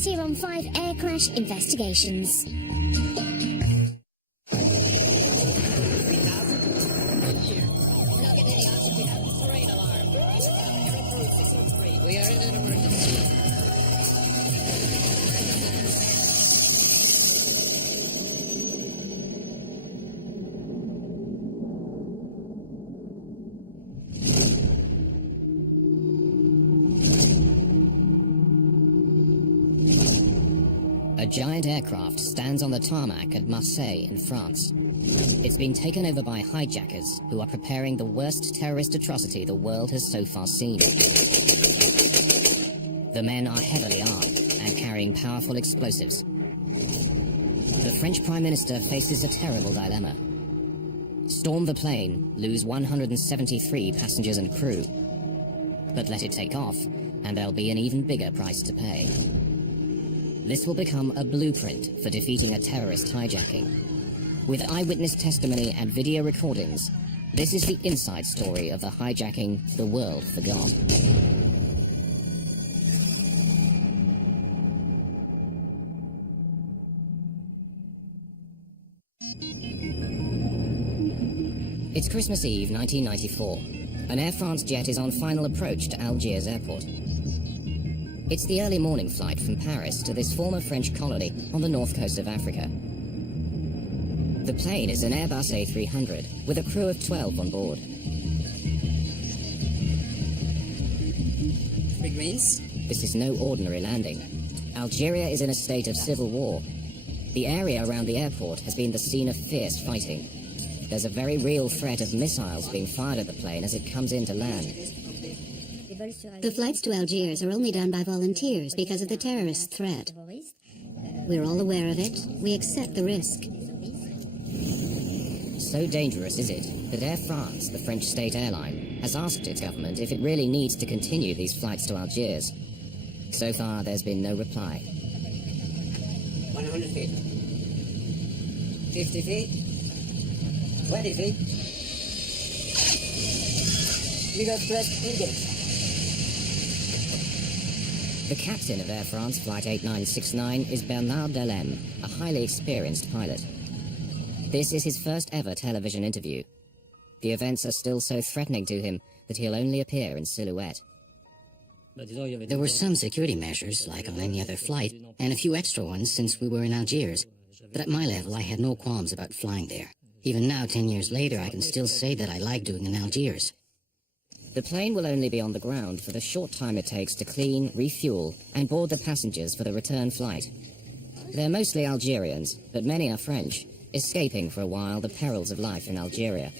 First here on 5 air crash investigations. We are in an emergency. A giant aircraft stands on the tarmac at Marseille in France. It's been taken over by hijackers who are preparing the worst terrorist atrocity the world has so far seen. The men are heavily armed and carrying powerful explosives. The French Prime Minister faces a terrible dilemma. Storm the plane, lose 173 passengers and crew. But let it take off, and there'll be an even bigger price to pay. This will become a blueprint for defeating a terrorist hijacking. With eyewitness testimony and video recordings, this is the inside story of the hijacking the world forgot. It's Christmas Eve, 1994. An Air France jet is on final approach to Algiers airport. It's the early morning flight from Paris to this former French colony on the north coast of Africa. The plane is an Airbus A300 with a crew of 12 on board. Big greens. This is no ordinary landing. Algeria is in a state of civil war. The area around the airport has been the scene of fierce fighting. There's a very real threat of missiles being fired at the plane as it comes in to land. The flights to Algiers are only done by volunteers because of the terrorist threat. We're all aware of it. We accept the risk. So dangerous is it that Air France, the French state airline, has asked its government if it really needs to continue these flights to Algiers. So far, there's been no reply. 100 feet. 50 feet. 20 feet. We got press engage. The captain of Air France Flight 8969 is Bernard Delem, a highly experienced pilot. This is his first ever television interview. The events are still so threatening to him that he'll only appear in silhouette. There were some security measures, like on any other flight, and a few extra ones since we were in Algiers. But at my level, I had no qualms about flying there. Even now, 10 years later, I can still say that I like doing in Algiers. The plane will only be on the ground for the short time it takes to clean, refuel, and board the passengers for the return flight. They're mostly Algerians, but many are French, escaping for a while the perils of life in Algeria.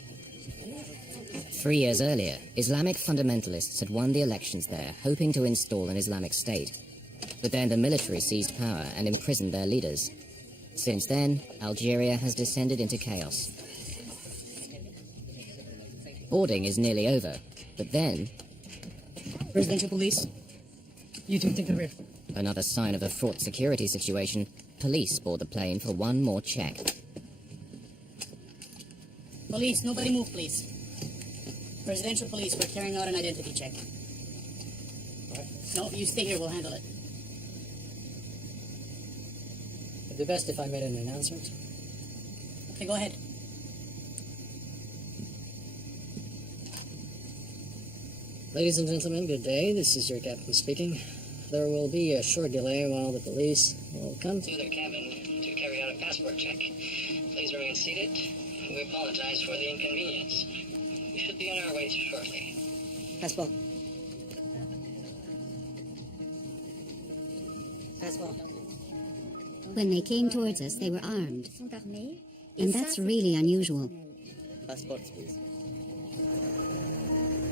3 years earlier, Islamic fundamentalists had won the elections there, hoping to install an Islamic state. But then the military seized power and imprisoned their leaders. Since then, Algeria has descended into chaos. Boarding is nearly over, but then... Presidential police. You two take the rear. Another sign of a fraught security situation, police board the plane for one more check. Police, nobody move, please. Presidential police, we're carrying out an identity check. No, you stay here, we'll handle it. It'd be best if I made an announcement. Okay, go ahead. Ladies and gentlemen, good day. This is your captain speaking. There will be a short delay while the police will come to their cabin to carry out a passport check. Please remain seated. We apologize for the inconvenience. We should be on our way shortly. Passport. Passport. When they came towards us, they were armed. And that's really unusual. Passports, please.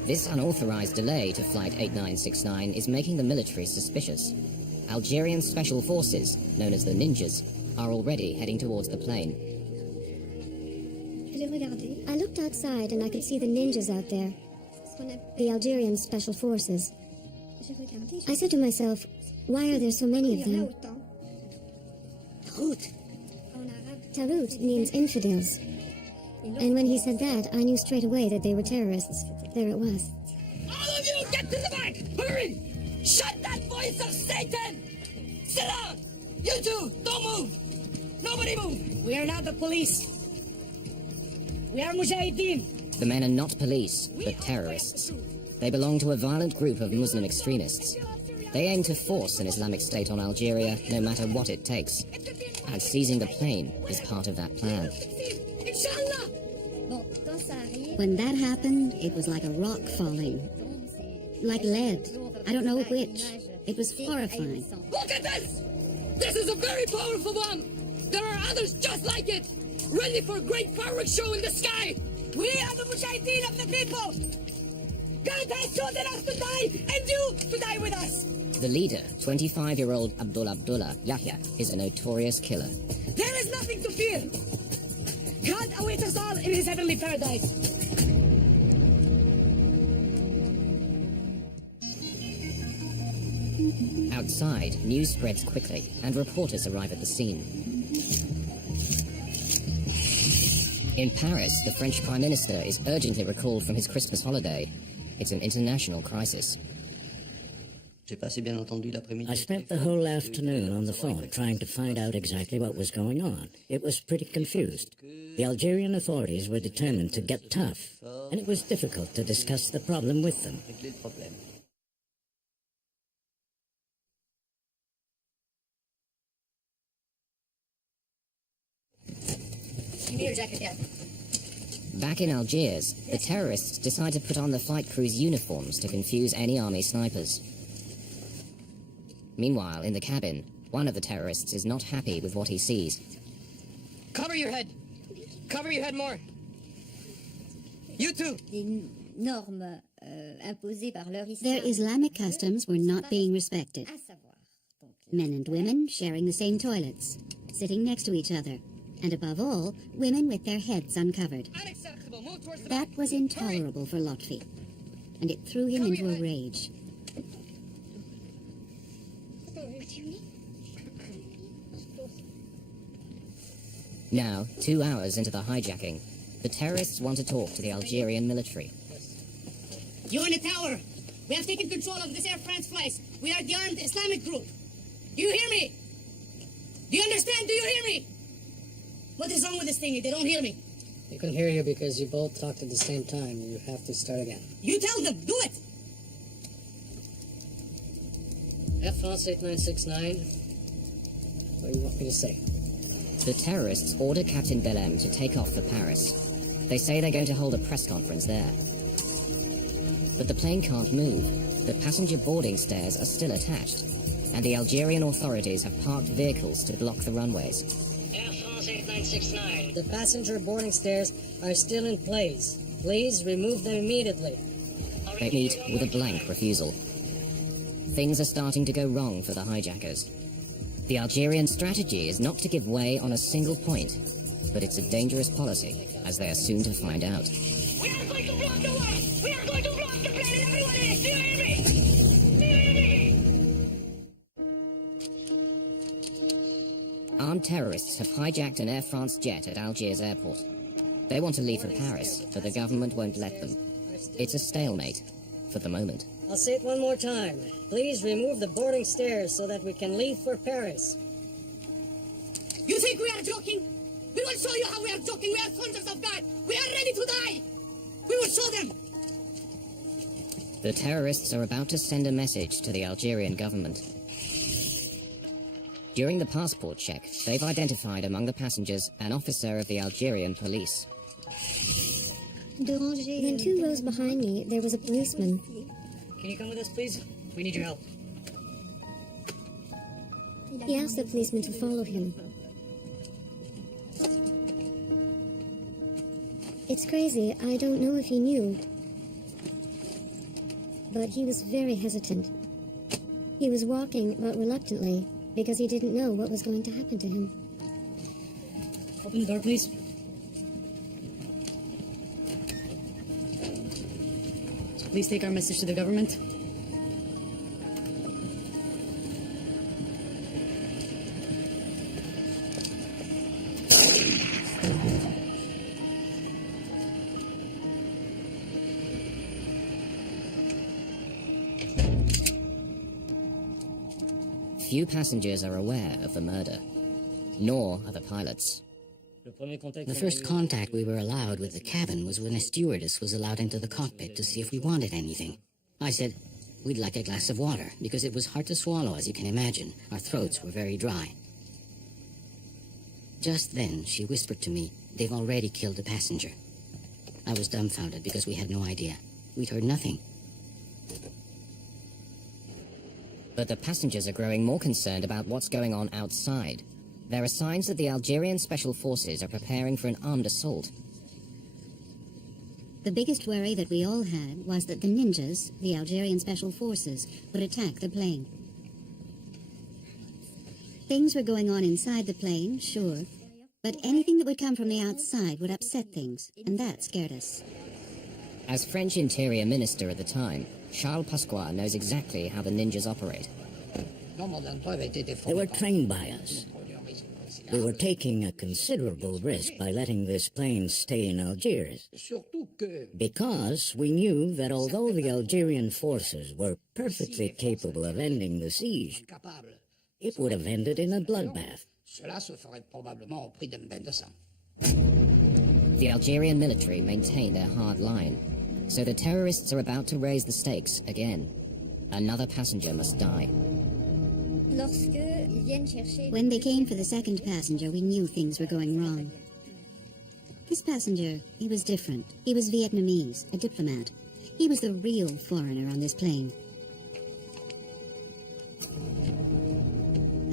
This unauthorized delay to Flight 8969 is making the military suspicious. Algerian special forces, known as the Ninjas, are already heading towards the plane. I looked outside and I could see the ninjas out there. The Algerian special forces. I said to myself, why are there so many of them? Tarout means infidels. And when he said that, I knew straight away that they were terrorists. There it was. All of you, get to the back! Hurry! Shut that voice of Satan! Sit down! You two, don't move! Nobody move! We are not the police. We are Mujahideen. The men are not police, but terrorists. They belong to a violent group of Muslim extremists. They aim to force an Islamic State on Algeria, no matter what it takes. And seizing the plane is part of that plan. When that happened, it was like a rock falling. Like lead. I don't know which. It was horrifying. Look at this! This is a very powerful bomb! There are others just like it! Ready for a great fireworks show in the sky! We are the Mujahideen of the people! God has chosen us to die, and you to die with us! The leader, 25-year-old Abdullah Yahya, is a notorious killer. There is nothing to fear! God awaits us all in his heavenly paradise! Outside, news spreads quickly, and reporters arrive at the scene. In Paris, the French Prime Minister is urgently recalled from his Christmas holiday. It's an international crisis. I spent the whole afternoon on the phone trying to find out exactly what was going on. It was pretty confused. The Algerian authorities were determined to get tough, and it was difficult to discuss the problem with them. Give me your jacket, yeah. Back in Algiers, the terrorists decide to put on the flight crew's uniforms to confuse any army snipers. Meanwhile, in the cabin, one of the terrorists is not happy with what he sees. Cover your head! Cover your head more! You too! Their Islamic customs were not being respected. Men and women sharing the same toilets, sitting next to each other, and above all, women with their heads uncovered. Unacceptable! Move towards the That back. was intolerable for Lotfi, and it threw him into a rage. Now, 2 hours into the hijacking, the terrorists want to talk to the Algerian military. You in the tower! We have taken control of this Air France flights. We are the armed Islamic group. Do you hear me? Do you understand? Do you hear me? What is wrong with this thing? They don't hear me. You can hear you because you both talked at the same time. You have to start again. You tell them. Do it. F France 8969. What do you want me to say? The terrorists order Captain Belem to take off for Paris. They say they're going to hold a press conference there. But the plane can't move. The passenger boarding stairs are still attached, and the Algerian authorities have parked vehicles to block the runways. F France 8969. The passenger boarding stairs are still in place. Please remove them immediately. They meet with a blank refusal. Things are starting to go wrong for the hijackers. The Algerian strategy is not to give way on a single point, but it's a dangerous policy, as they are soon to find out. We are going to block the way. We are going to block the plane and everyone is. Do you hear me? Do you hear me? Armed terrorists have hijacked an Air France jet at Algiers airport. They want to leave for Paris, but the government won't let them. It's a stalemate, for the moment. I'll say it one more time. Please remove the boarding stairs so that we can leave for Paris. You think we are joking? We will show you how we are joking. We are soldiers of God. We are ready to die. We will show them. The terrorists are about to send a message to the Algerian government. During the passport check, they've identified among the passengers an officer of the Algerian police. Then 2 rows behind me, there was a policeman. Can you come with us, please? We need your help. He asked the policeman to follow him. It's crazy, I don't know if he knew. But he was very hesitant. He was walking, but reluctantly, because he didn't know what was going to happen to him. Open the door, please. Please take our message to the government. few passengers are aware of the murder, nor are the pilots. The first contact we were allowed with the cabin was when a stewardess was allowed into the cockpit to see if we wanted anything. I said, we'd like a glass of water, because it was hard to swallow, as you can imagine. Our throats were very dry. Just then, she whispered to me, they've already killed a passenger. I was dumbfounded because we had no idea. We'd heard nothing. But the passengers are growing more concerned about what's going on outside. There are signs that the Algerian Special Forces are preparing for an armed assault. The biggest worry that we all had was that the ninjas, the Algerian Special Forces, would attack the plane. Things were going on inside the plane, sure, but anything that would come from the outside would upset things, and that scared us. As French Interior Minister at the time, Charles Pasqua knows exactly how the ninjas operate. They were trained by us. We were taking a considerable risk by letting this plane stay in Algiers, because we knew that although the Algerian forces were perfectly capable of ending the siege, it would have ended in a bloodbath. The Algerian military maintain their hard line, so the terrorists are about to raise the stakes again. Another passenger must die. When they came for the second passenger, we knew things were going wrong. This passenger, he was different. He was Vietnamese, a diplomat. He was the real foreigner on this plane.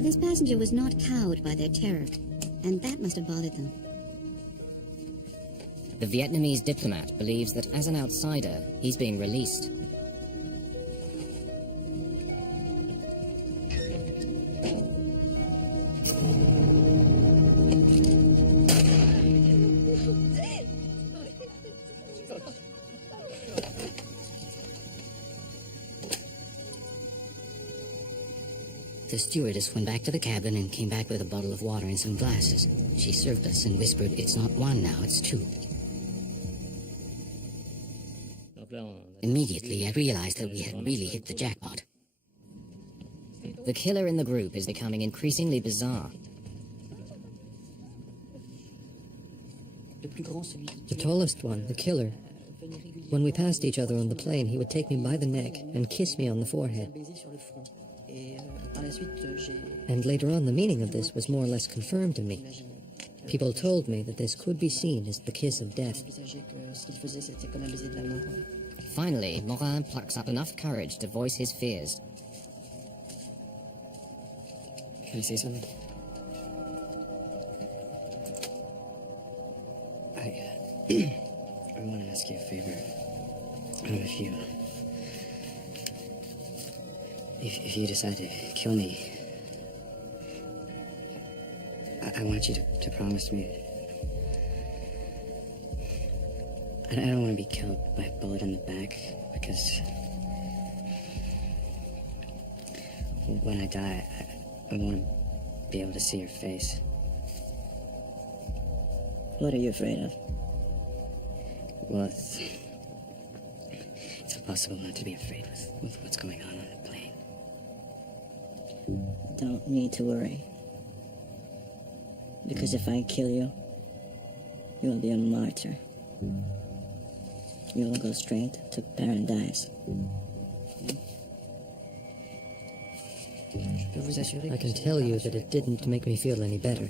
This passenger was not cowed by their terror, and that must have bothered them. The Vietnamese diplomat believes that as an outsider, he's being released. The stewardess went back to the cabin and came back with a bottle of water and some glasses. She served us and whispered, it's not one now, it's two. Immediately, I realized that we had really hit the jackpot. The killer in the group is becoming increasingly bizarre. The tallest one, the killer. When we passed each other on the plane, he would take me by the neck and kiss me on the forehead. And later on, the meaning of this was more or less confirmed to me. People told me that this could be seen as the kiss of death. Finally, Morin plucks up enough courage to voice his fears. Can I say something? I want to ask you a favor. I don't know if you decide to kill me, I want you to promise me. I don't want to be killed by a bullet in the back, because when I die, I want to be able to see your face. What are you afraid of? Well, it's impossible not to be afraid with what's going on the plane. Don't need to worry. Because if I kill you, you will be a martyr. You will go straight to paradise. I can tell you that it didn't make me feel any better.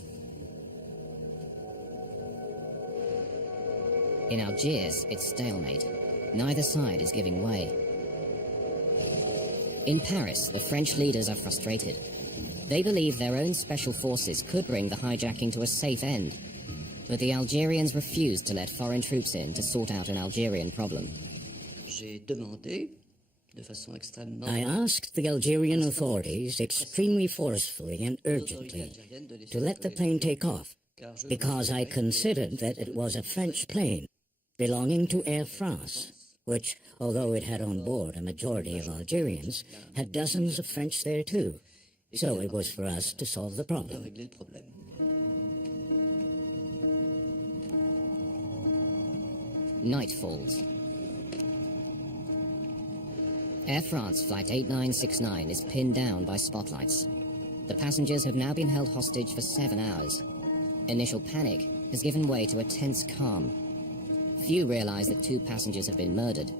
In Algiers, it's stalemate. Neither side is giving way. In Paris, the French leaders are frustrated. They believe their own special forces could bring the hijacking to a safe end, but the Algerians refuse to let foreign troops in to sort out an Algerian problem. I asked the Algerian authorities extremely forcefully and urgently to let the plane take off, because I considered that it was a French plane belonging to Air France, which, although it had on board a majority of Algerians, had dozens of French there too. So it was for us to solve the problem. Night falls. Air France Flight 8969 is pinned down by spotlights. The passengers have now been held hostage for 7 hours. Initial panic has given way to a tense calm. Few realize that 2 passengers have been murdered.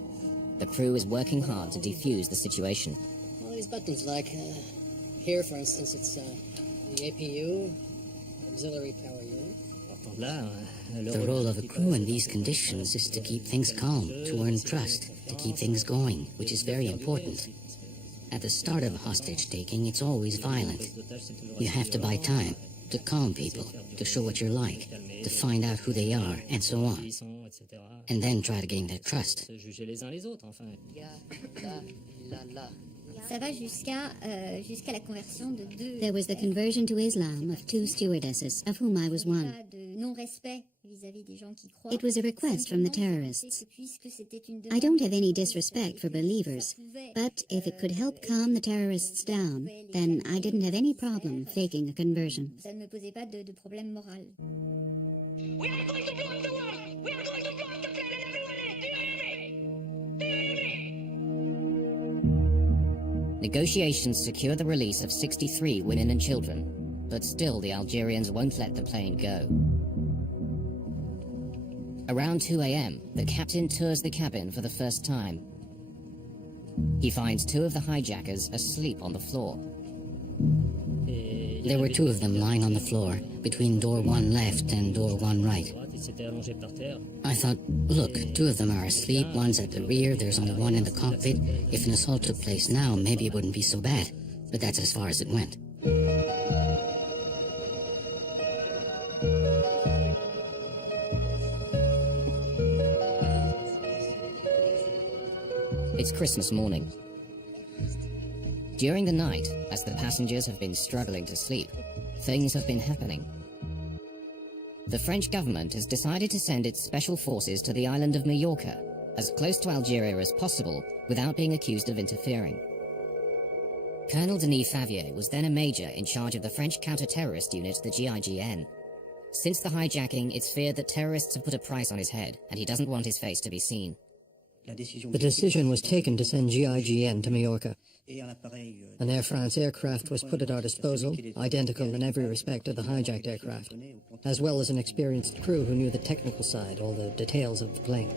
The crew is working hard to defuse the situation. All these buttons, like here, for instance, it's the APU, auxiliary power unit. The role of a crew in these conditions is to keep things calm, to earn trust, to keep things going, which is very important. At the start of a hostage-taking, it's always violent. You have to buy time, to calm people, to show what you're like, to find out who they are, and so on. And then try to gain their trust. There was the conversion to Islam of 2 stewardesses, of whom I was one. It was a request from the terrorists. I don't have any disrespect for believers, but if it could help calm the terrorists down, then I didn't have any problem faking a conversion. We are going to blow up the world! We are going to blow up the planet, everyone in it! Do you hear me? Do you hear me? Negotiations secure the release of 63 women and children, but still the Algerians won't let the plane go. Around 2 a.m., the captain tours the cabin for the first time. He finds 2 of the hijackers asleep on the floor. There were 2 of them lying on the floor, between door 1 left and door 1 right. I thought, look, 2 of them are asleep, one's at the rear, there's only 1 in the cockpit. If an assault took place now, maybe it wouldn't be so bad. But that's as far as it went. It's Christmas morning. During the night, as the passengers have been struggling to sleep, things have been happening. The French government has decided to send its special forces to the island of Majorca, as close to Algeria as possible, without being accused of interfering. Colonel Denis Favier was then a major in charge of the French counter-terrorist unit, the GIGN. Since the hijacking, it's feared that terrorists have put a price on his head, and he doesn't want his face to be seen. The decision was taken to send GIGN to Majorca. An Air France aircraft was put at our disposal, identical in every respect to the hijacked aircraft, as well as an experienced crew who knew the technical side, all the details of the plane.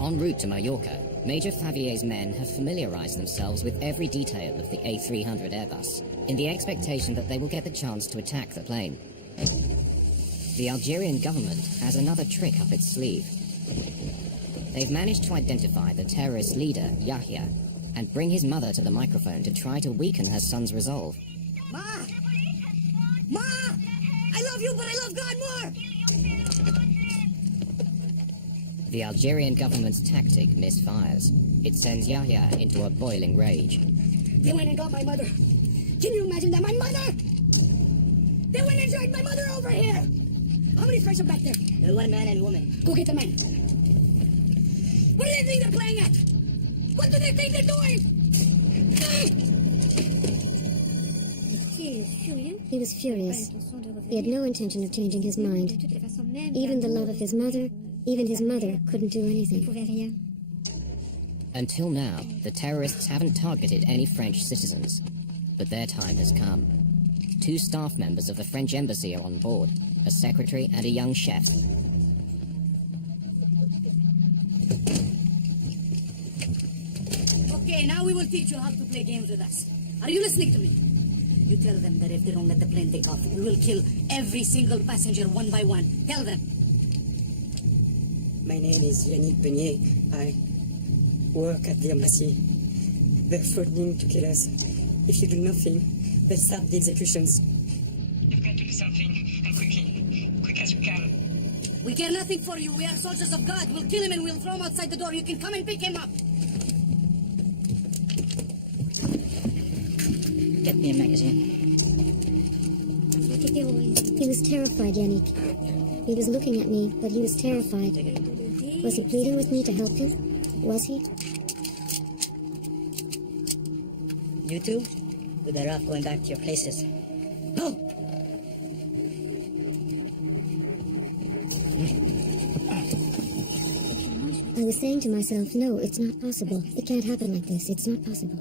En route to Majorca, Major Favier's men have familiarized themselves with every detail of the A300 Airbus, in the expectation that they will get the chance to attack the plane. The Algerian government has another trick up its sleeve. They've managed to identify the terrorist leader, Yahya, and bring his mother to the microphone to try to weaken her son's resolve. Ma! Ma! I love you, but I love God more! The Algerian government's tactic misfires. It sends Yahya into a boiling rage. They went and got my mother. Can you imagine that? My mother! They went and dragged my mother over here! How many French are back there? There's 1 man and woman. Go get the men. What do they think they're playing at? What do they think they're doing? He was furious. He had no intention of changing his mind. Even the love of his mother, even his mother couldn't do anything. Until now, the terrorists haven't targeted any French citizens. But their time has come. 2 staff members of the French embassy are on board, a secretary and a young chef. Okay, now we will teach you how to play games with us. Are you listening to me? You tell them that if they don't let the plane take off, we will kill every single passenger 1 by 1. Tell them. My name is Yannick Beignet. I work at the embassy. They're threatening to kill us. If you do nothing, they'll start the executions. You've got to do something, and quickly. Quick as you can. We care nothing for you. We are soldiers of God. We'll kill him and we'll throw him outside the door. You can come and pick him up. Get me a magazine. He was terrified, Yannick. He was looking at me, but he was terrified. Was he pleading with me to help him? Was he? You two, we better off going back to your places. Go! I was saying to myself, no, it's not possible. It can't happen like this. It's not possible.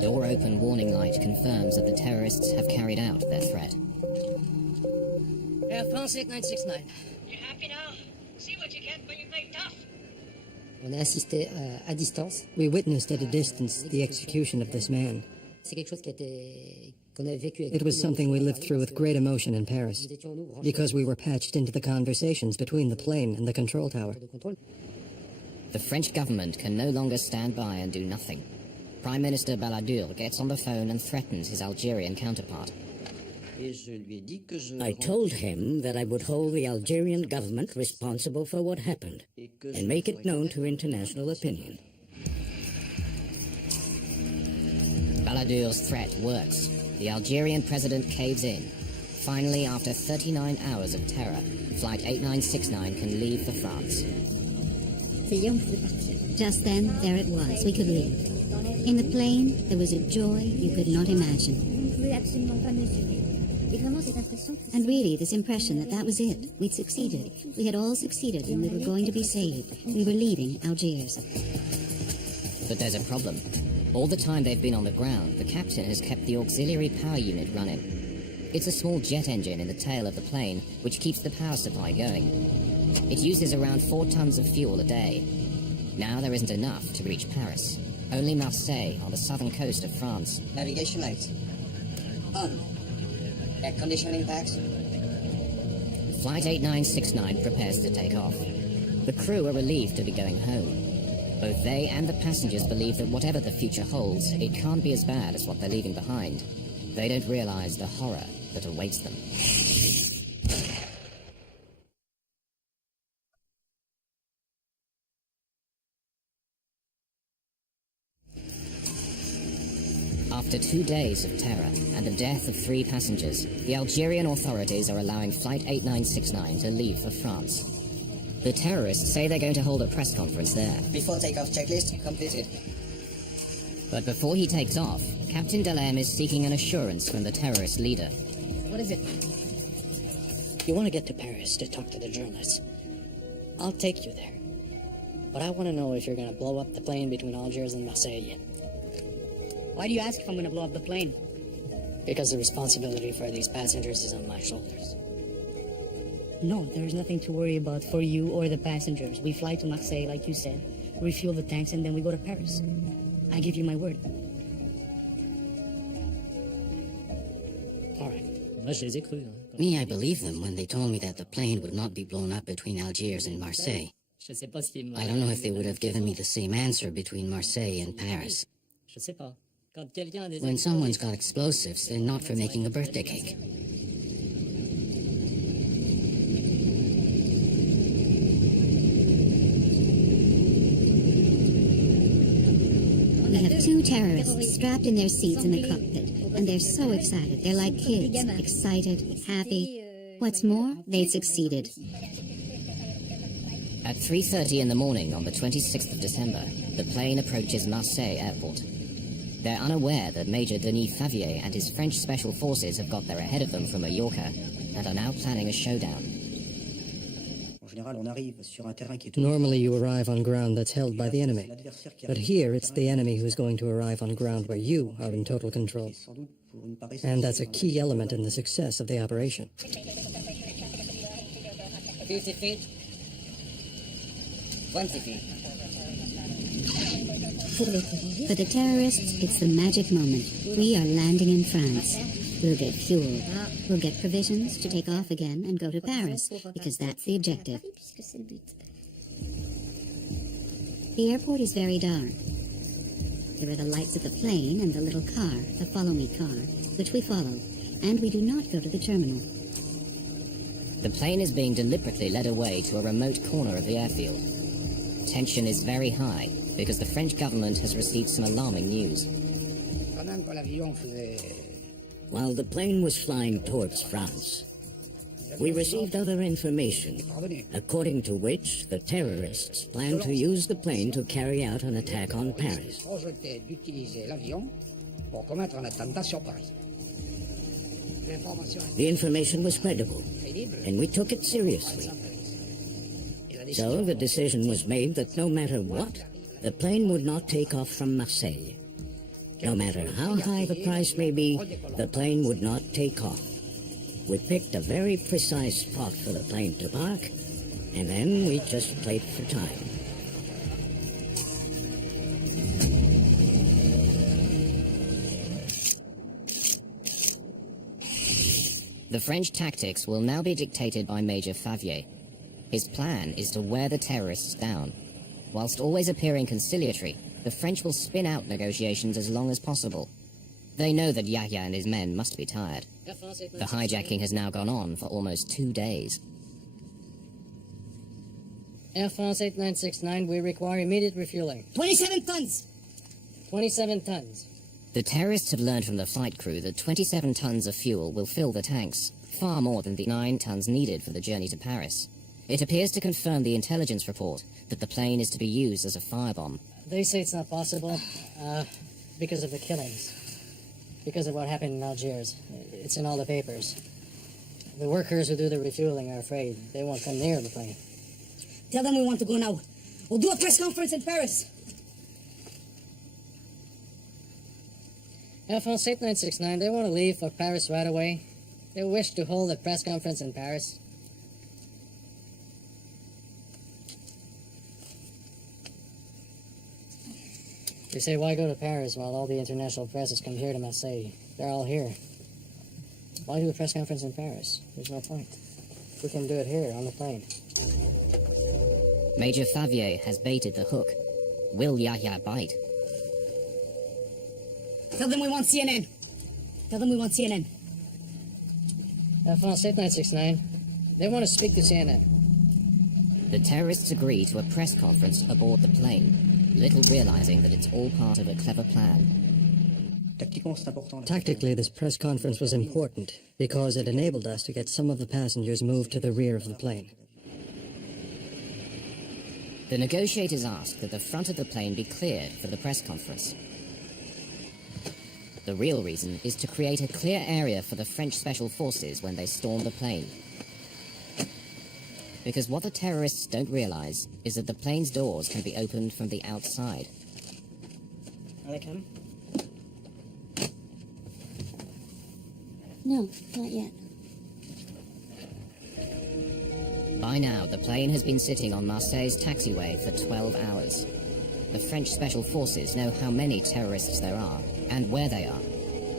door-open warning light confirms that the terrorists have carried out their threat. Air France 8969. You happy now? See what you get when you play tough. On a assisté à distance. We witnessed at a distance the execution of this man. C'est quelque chose qu'on a vécu avec It was something we lived through with great emotion in Paris, because we were patched into the conversations between the plane and the control tower. The French government can no longer stand by and do nothing. Prime Minister Balladur gets on the phone and threatens his Algerian counterpart. I told him that I would hold the Algerian government responsible for what happened and make it known to international opinion. Balladur's threat works. The Algerian president caves in. Finally, after 39 hours of terror, Flight 8969 can leave for France. Just then, there it was. We could leave. In the plane, there was a joy you could not imagine. And really, this impression that that was it. We'd succeeded. We had all succeeded and we were going to be saved. We were leaving Algiers. But there's a problem. All the time they've been on the ground, the captain has kept the auxiliary power unit running. It's a small jet engine in the tail of the plane, which keeps the power supply going. It uses around 4 tons of fuel a day. Now there isn't enough to reach Paris. Only Marseille, on the southern coast of France. Navigation lights. On. Air conditioning packs. Flight 8969 prepares to take off. The crew are relieved to be going home. Both they and the passengers believe that whatever the future holds, it can't be as bad as what they're leaving behind. They don't realize the horror that awaits them. After 2 days of terror and the death of 3 passengers, the Algerian authorities are allowing Flight 8969 to leave for France. The terrorists say they're going to hold a press conference there. Before takeoff checklist completed. But before he takes off, Captain Delem is seeking an assurance from the terrorist leader. What is it? You want to get to Paris to talk to the journalists. I'll take you there. But I want to know if you're going to blow up the plane between Algiers and Marseille. Why do you ask if I'm going to blow up the plane? Because the responsibility for these passengers is on my shoulders. No, there's nothing to worry about for you or the passengers. We fly to Marseille, like you said, refuel the tanks, and then we go to Paris. I give you my word. All right. Me, I believed them when they told me that the plane would not be blown up between Algiers and Marseille. I don't know if they would have given me the same answer between Marseille and Paris. When someone's got explosives, they're not for making a birthday cake. We have 2 terrorists strapped in their seats in the cockpit, and they're so excited. They're like kids, excited, happy. What's more, they'd succeeded. At 3:30 in the morning on the 26th of December, the plane approaches Marseille airport. They're unaware that Major Denis Favier and his French special forces have got there ahead of them from Mallorca and are now planning a showdown. Normally you arrive on ground that's held by the enemy, but here it's the enemy who's going to arrive on ground where you are in total control. And that's a key element in the success of the operation. 50 feet. 20 feet. For the terrorists, it's the magic moment. We are landing in France. We'll get fuel. We'll get provisions to take off again and go to Paris, because that's the objective. The airport is very dark. There are the lights of the plane and the little car, the follow-me car, which we follow, and we do not go to the terminal. The plane is being deliberately led away to a remote corner of the airfield. Tension is very high, because the French government has received some alarming news. While the plane was flying towards France, we received other information, according to which the terrorists planned to use the plane to carry out an attack on Paris. The information was credible, and we took it seriously. So the decision was made that no matter what, the plane would not take off from Marseille. No matter how high the price may be, the plane would not take off. We picked a very precise spot for the plane to park, and then we just played for time. The French tactics will now be dictated by Major Favier. His plan is to wear the terrorists down. Whilst always appearing conciliatory, the French will spin out negotiations as long as possible. They know that Yahya and his men must be tired. The hijacking has now gone on for almost 2 days. Air France 8969, we require immediate refueling. 27 tons! 27 tons. The terrorists have learned from the flight crew that 27 tons of fuel will fill the tanks, far more than the 9 tons needed for the journey to Paris. It appears to confirm the intelligence report that the plane is to be used as a firebomb. They say it's not possible, because of the killings. Because of what happened in Algiers. It's in all the papers. The workers who do the refueling are afraid they won't come near the plane. Tell them we want to go now. We'll do a press conference in Paris. Air France 8969, they want to leave for Paris right away. They wish to hold a press conference in Paris. They say, why go to Paris while all the international press has come here to Marseille? They're all here. Why do a press conference in Paris? There's no point. We can do it here on the plane. Major Favier has baited the hook. Will Yahya bite? Tell them we want CNN. Tell them we want CNN. Air France 8969, they want to speak to CNN. The terrorists agree to a press conference aboard the plane, little realizing that it's all part of a clever plan. Tactically, this press conference was important because it enabled us to get some of the passengers moved to the rear of the plane. The negotiators asked that the front of the plane be cleared for the press conference. The real reason is to create a clear area for the French special forces when they storm the plane. Because what the terrorists don't realize is that the plane's doors can be opened from the outside. Are they coming? No, not yet. By now, the plane has been sitting on Marseille's taxiway for 12 hours. The French special forces know how many terrorists there are and where they are.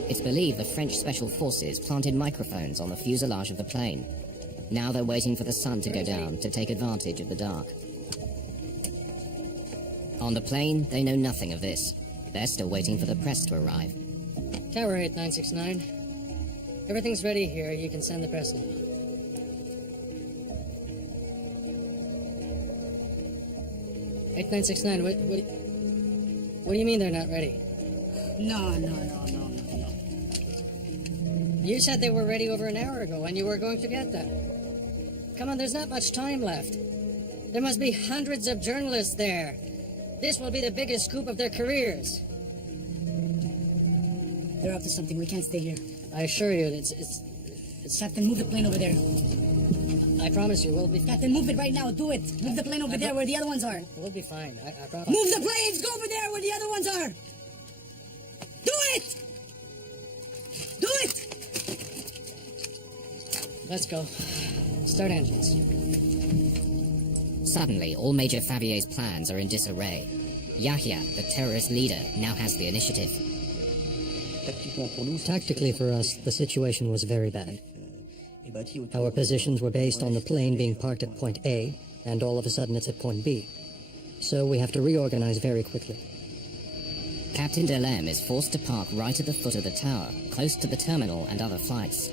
It's believed the French special forces planted microphones on the fuselage of the plane. Now they're waiting for the sun to go down to take advantage of the dark. On the plane, they know nothing of this. They're still waiting for the press to arrive. Tower 8969, everything's ready here. You can send the press now. Eight 969. What do you mean they're not ready? No. You said they were ready over an hour ago, and you were going to get them. Come on, there's not much time left. There must be hundreds of journalists there. This will be the biggest scoop of their careers. They're up to something. We can't stay here. I assure you, it's. Captain, move the plane over there. I promise you, we'll be. Captain, move it right now. Do it. Move the plane over there where the other ones are. We'll be fine. I promise. Move the planes. Go over there where the other ones are. Do it. Do it. Let's go. Start engines. Suddenly, all Major Favier's plans are in disarray. Yahya, the terrorist leader, now has the initiative. Tactically for us, the situation was very bad. Our positions were based on the plane being parked at point A, and all of a sudden it's at point B. So we have to reorganize very quickly. Captain Delem is forced to park right at the foot of the tower, close to the terminal and other flights.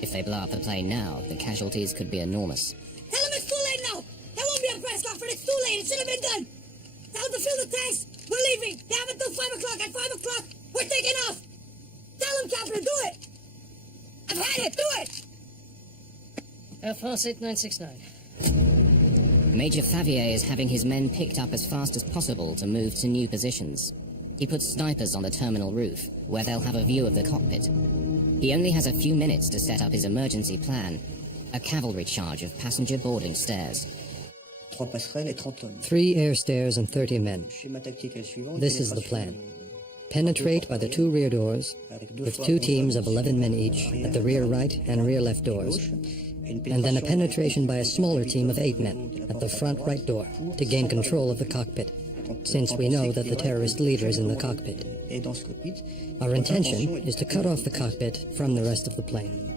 If they blow up the plane now, the casualties could be enormous. Tell them it's too late now. There won't be a press conference. It's too late. It should have been done. Tell them to fill the tanks. We're leaving. They have until 5 o'clock. At 5 o'clock, we're taking off. Tell them, Captain, do it. I've had it. Do it. Air France 8969. Major Favier is having his men picked up as fast as possible to move to new positions. He puts snipers on the terminal roof, where they'll have a view of the cockpit. He only has a few minutes to set up his emergency plan, a cavalry charge of passenger boarding stairs. 3 air stairs and 30 men. This is the plan. penetrate by the two rear doors, with 2 teams of 11 men each at the rear right and rear left doors, and then a penetration by a smaller team of 8 men at the front right door to gain control of the cockpit, since we know that the terrorist leader is in the cockpit. Our intention is to cut off the cockpit from the rest of the plane.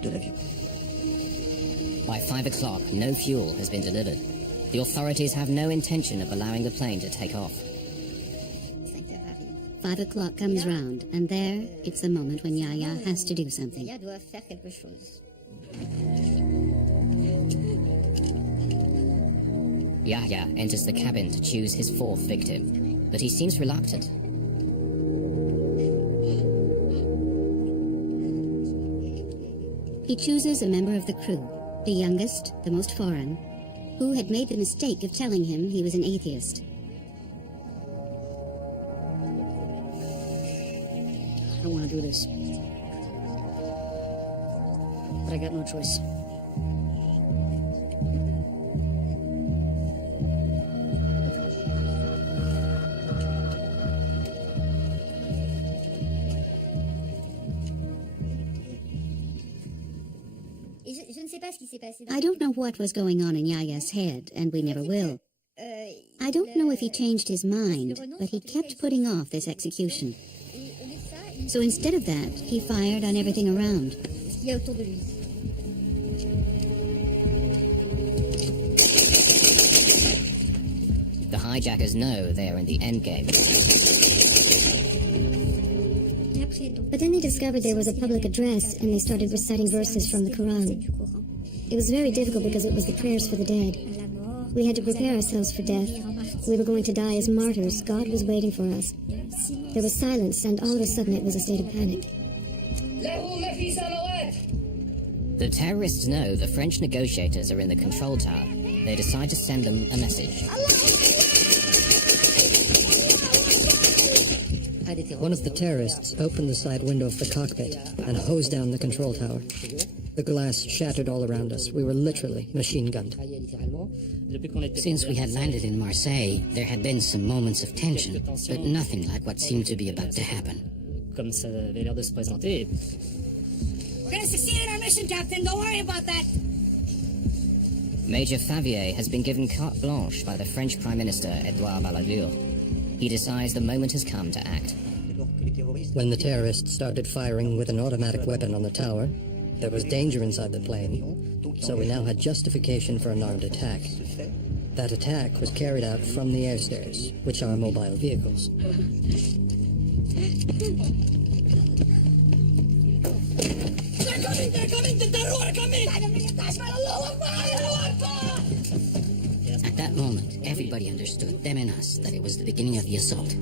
By 5 o'clock, no fuel has been delivered. The authorities have no intention of allowing the plane to take off. 5 o'clock comes round, and there, it's the moment when Yaya has to do something. Yahya enters the cabin to choose his 4th victim, but he seems reluctant. He chooses a member of the crew, the youngest, the most foreign, who had made the mistake of telling him he was an atheist. I don't want to do this, but I got no choice. I don't know what was going on in Yaya's head, and we never will. I don't know if he changed his mind, but he kept putting off this execution. So instead of that, he fired on everything around. The hijackers know they are in the endgame. But then they discovered there was a public address, and they started reciting verses from the Quran. It was very difficult because it was the prayers for the dead. We had to prepare ourselves for death. We were going to die as martyrs. God was waiting for us. There was silence, and all of a sudden it was a state of panic. The terrorists know the French negotiators are in the control tower. They decide to send them a message. One of the terrorists opened the side window of the cockpit and hosed down the control tower. The glass shattered all around us. We were literally machine-gunned. Since we had landed in Marseille, there had been some moments of tension, but nothing like what seemed to be about to happen. Comme ça avait l'air de se présenter. We're gonna succeed in our mission, Captain. Don't worry about that. Major Favier has been given carte blanche by the French Prime Minister Edouard Balladur. He decides the moment has come to act. When the terrorists started firing with an automatic weapon on the tower, there was danger inside the plane, so we now had justification for an armed attack. That attack was carried out from the air stairs, which are mobile vehicles. They're coming! The terror are coming! At that moment, everybody understood, them and us, that it was the beginning of the assault.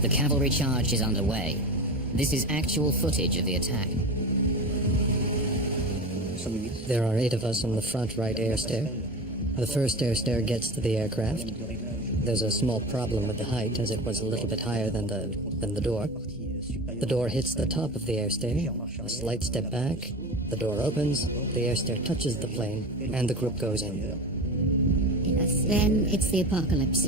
The cavalry charge is underway. This is actual footage of the attack. There are 8 of us on the front right air stair. The first air stair gets to the aircraft. There's a small problem with the height, as it was a little bit higher than the door. The door hits the top of the air stair. A slight step back. The door opens. The air stair touches the plane, and the group goes in. Then it's the apocalypse.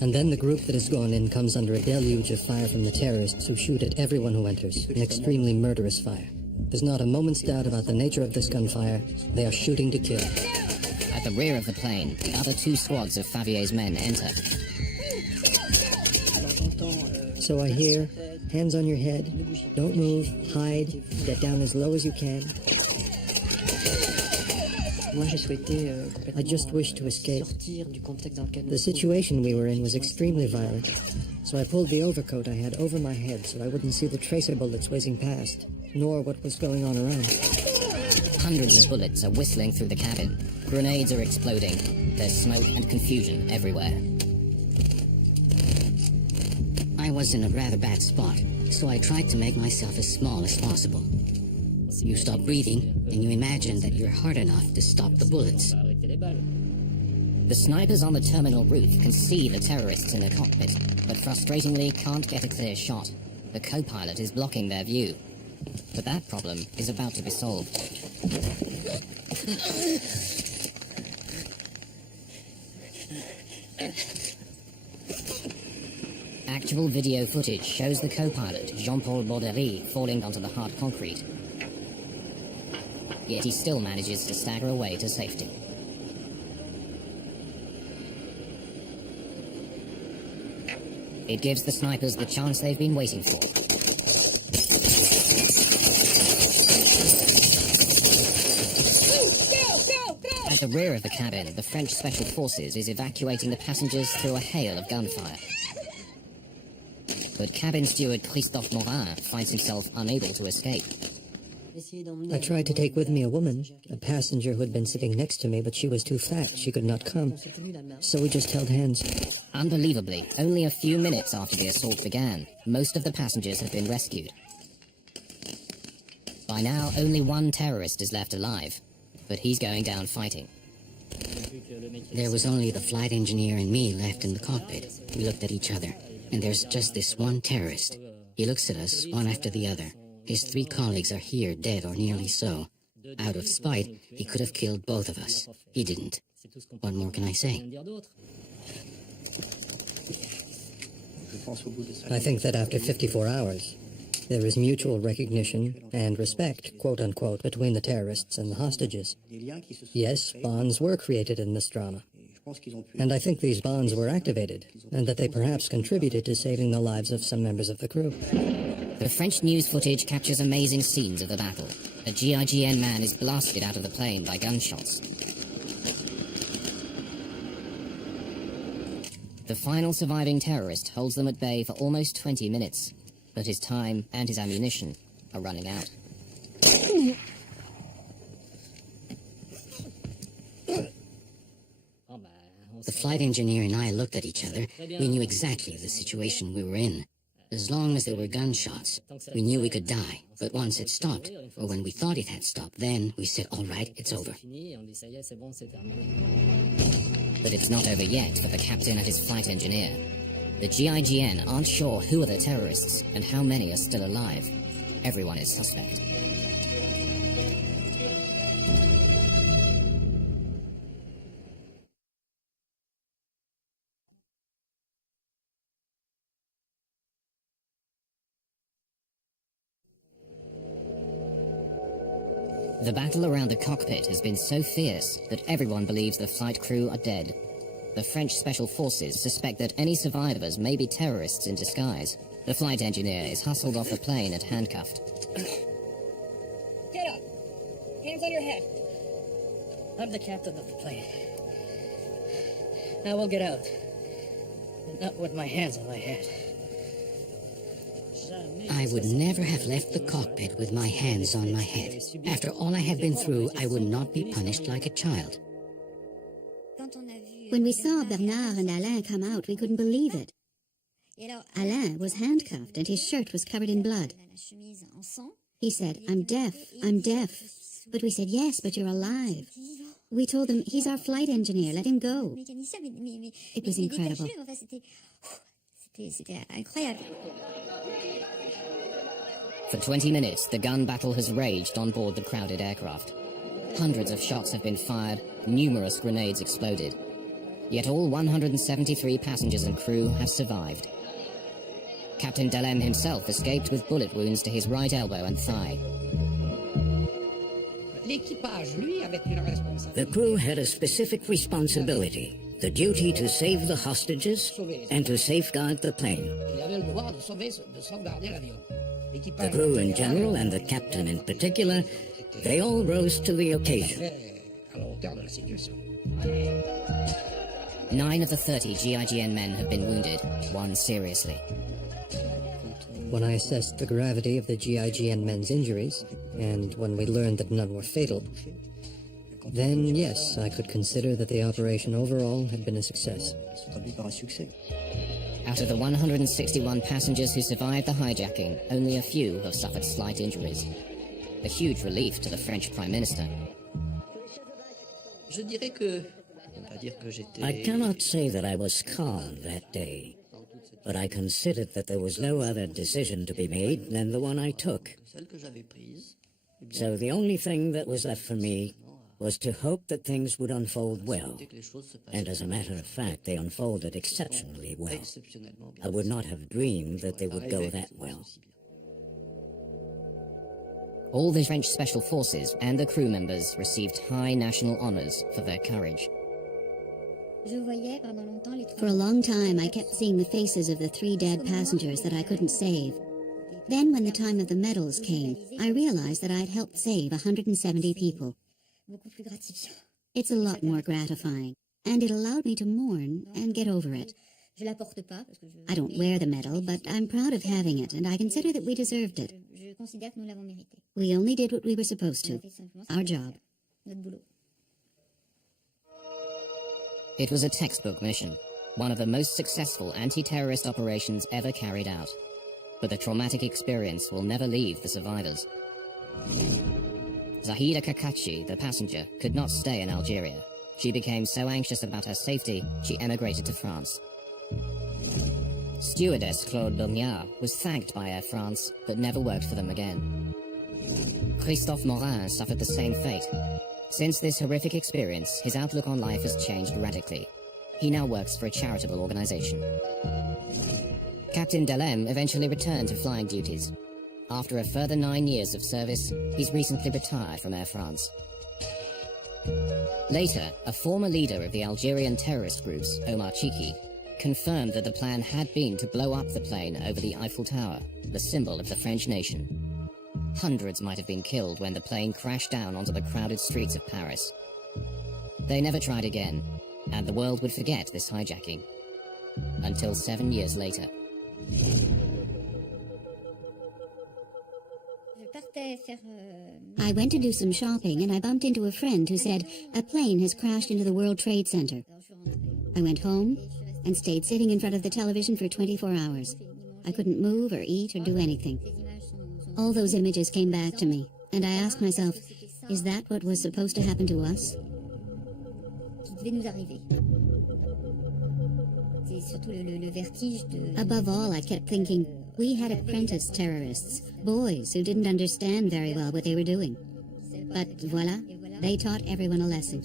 And then the group that has gone in comes under a deluge of fire from the terrorists who shoot at everyone who enters, an extremely murderous fire. There's not a moment's doubt about the nature of this gunfire. They are shooting to kill. At the rear of the plane, the other 2 squads of Favier's men enter. So I hear, hands on your head, don't move, hide, get down as low as you can. I just wished to escape. The situation we were in was extremely violent, so I pulled the overcoat I had over my head so I wouldn't see the tracer bullets whizzing past, nor what was going on around. Hundreds of bullets are whistling through the cabin. Grenades are exploding. There's smoke and confusion everywhere. I was in a rather bad spot, so I tried to make myself as small as possible. You stop breathing, and you imagine that you're hard enough to stop the bullets. The snipers on the terminal roof can see the terrorists in the cockpit, but frustratingly can't get a clear shot. The co-pilot is blocking their view. But that problem is about to be solved. man. Actual video footage shows the co-pilot, Jean-Paul Borderie, falling onto the hard concrete. Yet he still manages to stagger away to safety. It gives the snipers the chance they've been waiting for. At the rear of the cabin, the French Special Forces is evacuating the passengers through a hail of gunfire. But cabin steward Christophe Morin finds himself unable to escape. I tried to take with me a woman, a passenger who had been sitting next to me, but she was too fat. She could not come. So we just held hands. Unbelievably, only a few minutes after the assault began, most of the passengers have been rescued. By now, only one terrorist is left alive, but he's going down fighting. There was only the flight engineer and me left in the cockpit. We looked at each other, and there's just this one terrorist. He looks at us, one after the other. His 3 colleagues are here, dead or nearly so. Out of spite, he could have killed both of us. He didn't. What more can I say? I think that after 54 hours, there is mutual recognition and respect, quote-unquote, between the terrorists and the hostages. Yes, bonds were created in this drama. And I think these bonds were activated, and that they perhaps contributed to saving the lives of some members of the crew. The French news footage captures amazing scenes of the battle. A GIGN man is blasted out of the plane by gunshots. The final surviving terrorist holds them at bay for almost 20 minutes, but his time and his ammunition are running out. The flight engineer and I looked at each other. We knew exactly the situation we were in. As long as there were gunshots, we knew we could die. But once it stopped, or when we thought it had stopped, then we said, all right, it's over. But it's not over yet for the captain and his flight engineer. The GIGN aren't sure who are the terrorists and how many are still alive. Everyone is suspect. The battle around the cockpit has been so fierce that everyone believes the flight crew are dead. The French Special Forces suspect that any survivors may be terrorists in disguise. The flight engineer is hustled off the plane and handcuffed. Get up. Hands on your head. I'm the captain of the plane. I will get out. But not with my hands on my head. I would never have left the cockpit with my hands on my head. After all I have been through, I would not be punished like a child. When we saw Bernard and Alain come out, we couldn't believe it. Alain was handcuffed and his shirt was covered in blood. He said, I'm deaf, I'm deaf. But we said, yes, but you're alive. We told him, he's our flight engineer, let him go. It was incredible. For 20 minutes, the gun battle has raged on board the crowded aircraft. Hundreds of shots have been fired, numerous grenades exploded. Yet all 173 passengers and crew have survived. Captain Delem himself escaped with bullet wounds to his right elbow and thigh. The crew had a specific responsibility, the duty to save the hostages and to safeguard the plane. The crew in general and the captain in particular, they all rose to the occasion. 9 of the 30 GIGN men have been wounded, 1 seriously. When I assessed the gravity of the GIGN men's injuries, and when we learned that none were fatal, then yes, I could consider that the operation overall had been a success. Out of the 161 passengers who survived the hijacking, only a few have suffered slight injuries. A huge relief to the French Prime Minister. I cannot say that I was calm that day, but I considered that there was no other decision to be made than the one I took. So the only thing that was left for me was to hope that things would unfold well. And as a matter of fact, they unfolded exceptionally well. I would not have dreamed that they would go that well. All the French special forces and the crew members received high national honors for their courage. For a long time, I kept seeing the faces of the 3 dead passengers that I couldn't save. Then, when the time of the medals came, I realized that I'd helped save 170 people. It's a lot more gratifying, and it allowed me to mourn and get over it. I don't wear the medal, but I'm proud of having it, and I consider that we deserved it. We only did what we were supposed to. Our job. It was a textbook mission, one of the most successful anti-terrorist operations ever carried out. But the traumatic experience will never leave the survivors. Zahida Kakachi, the passenger, could not stay in Algeria. She became so anxious about her safety, she emigrated to France. Stewardess Claude Berniard was thanked by Air France, but never worked for them again. Christophe Morin suffered the same fate. Since this horrific experience, his outlook on life has changed radically. He now works for a charitable organization. Captain Delem eventually returned to flying duties. After a further 9 years of service, he's recently retired from Air France. Later, a former leader of the Algerian terrorist groups, Omar Chiki, confirmed that the plan had been to blow up the plane over the Eiffel Tower, the symbol of the French nation. Hundreds might have been killed when the plane crashed down onto the crowded streets of Paris. They never tried again, and the world would forget this hijacking. Until 7 years later. I went to do some shopping, and I bumped into a friend who said, a plane has crashed into the World Trade Center. I went home and stayed sitting in front of the television for 24 hours. I couldn't move or eat or do anything. All those images came back to me, and I asked myself, is that what was supposed to happen to us? Above all, I kept thinking, we had apprentice terrorists, boys who didn't understand very well what they were doing. But voila, they taught everyone a lesson.